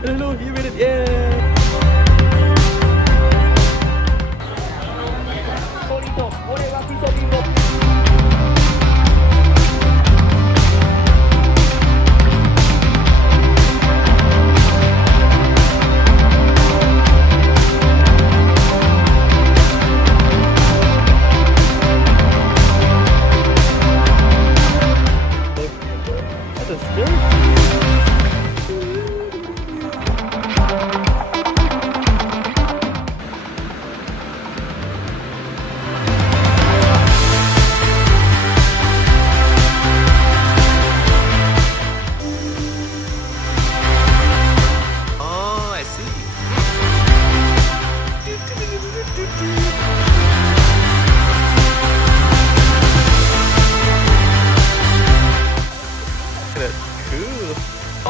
Hello, you made it! Yeah! 俺はピソビンゴ。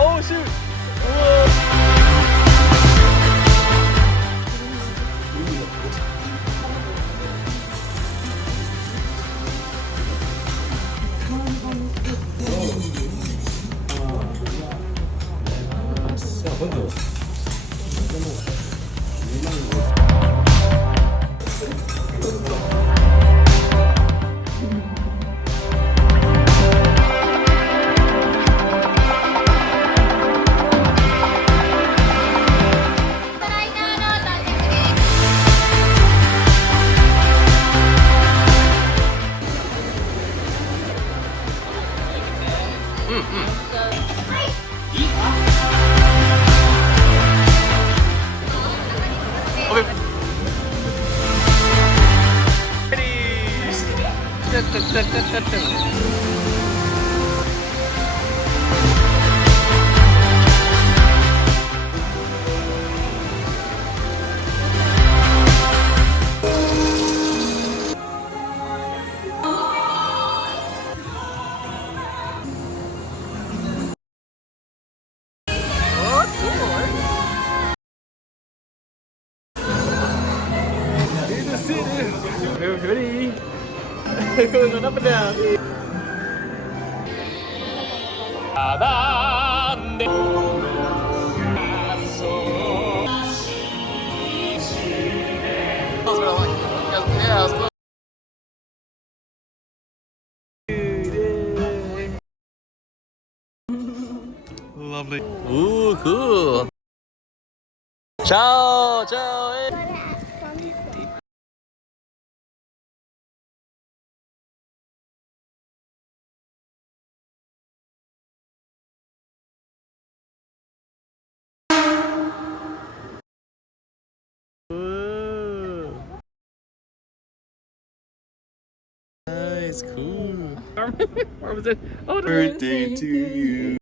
Oh shoot! Whoa! Ready? Going up and down. Lovely. Ooh, cool. Ciao, ciao. Nice, cool. What was it? Oh, birthday to you.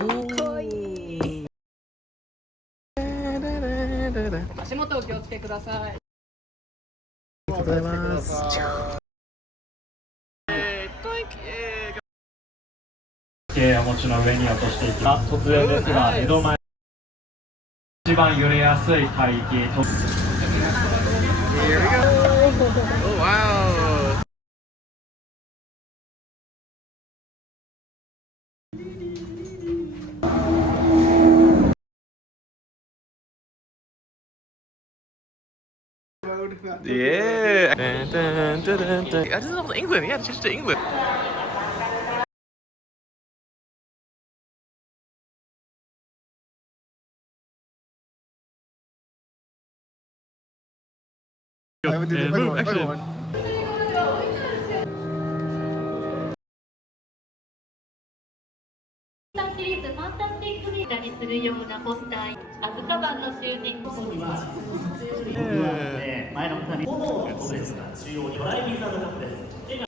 Ooh. 足元お気をつけください。ありがとうございます。お餅の上に落としていきます。突然ですが、江戸前一番揺れやすい海域。Here we go. Oh wow. Yeah. Dun, dun, dun, dun, dun. I just love England. Yeah, just to England. Move, action. シリーズファンタスティックビータにするようなポスター、アズカバンの囚人。前の方に炎のことですが、中央にトライビーザードカップです。映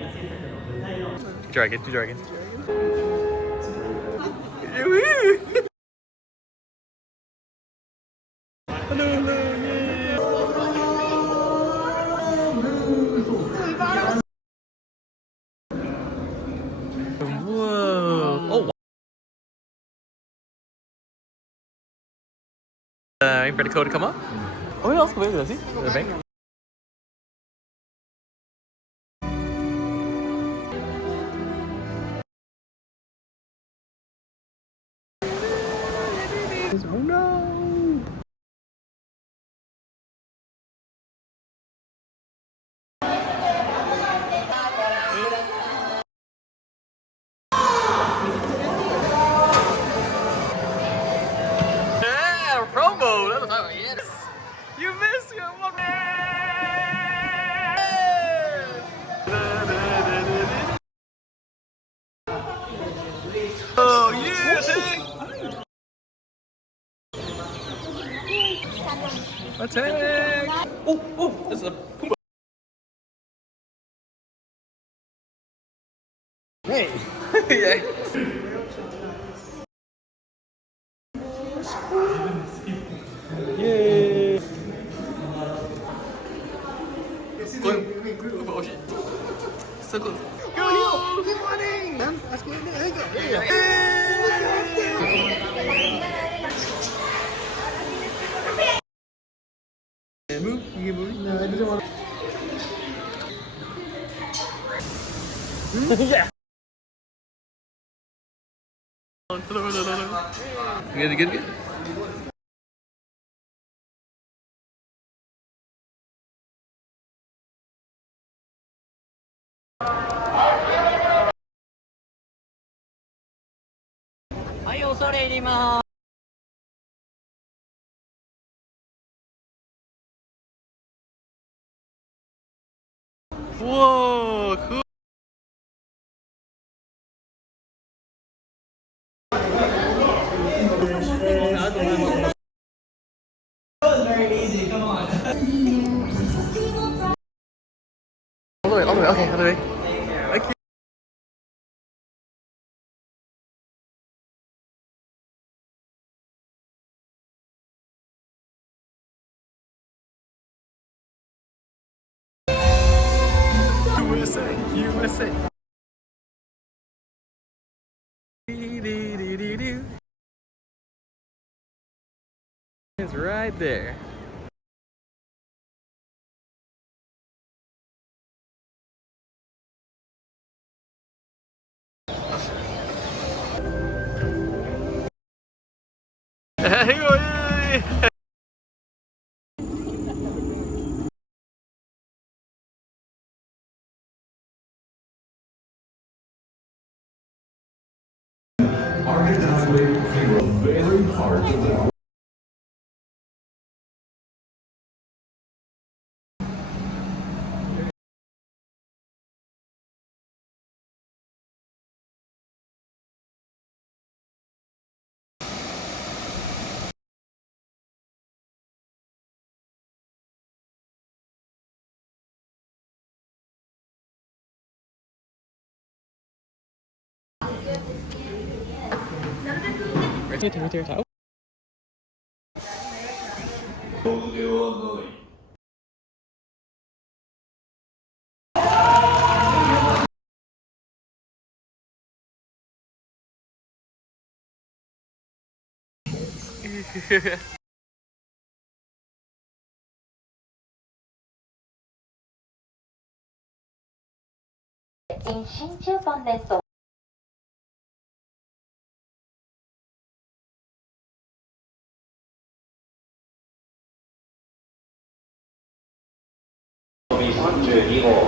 画制作の舞台の Dragon, dragon. Hello, hello. Waiting for the code to come up. Oh, yeah, let's go wait. Let's see. The bank. Oh no! Yeah, promo! That's what I'm talking about. Yes! You missed your one! Oh, yes! Attack! Oh, oh, this is a Puma. Hey! Yeah. Yay! Oh shit. So close. Go! Good morning! Let's go in there. Move. You can move. No, I didn't want to. Yeah! Good. Whoa, cool. All the way, okay, all the way. Thank you. USA. It's right there. Hey, very hard to live. right here. Yeah. 新中本です。32号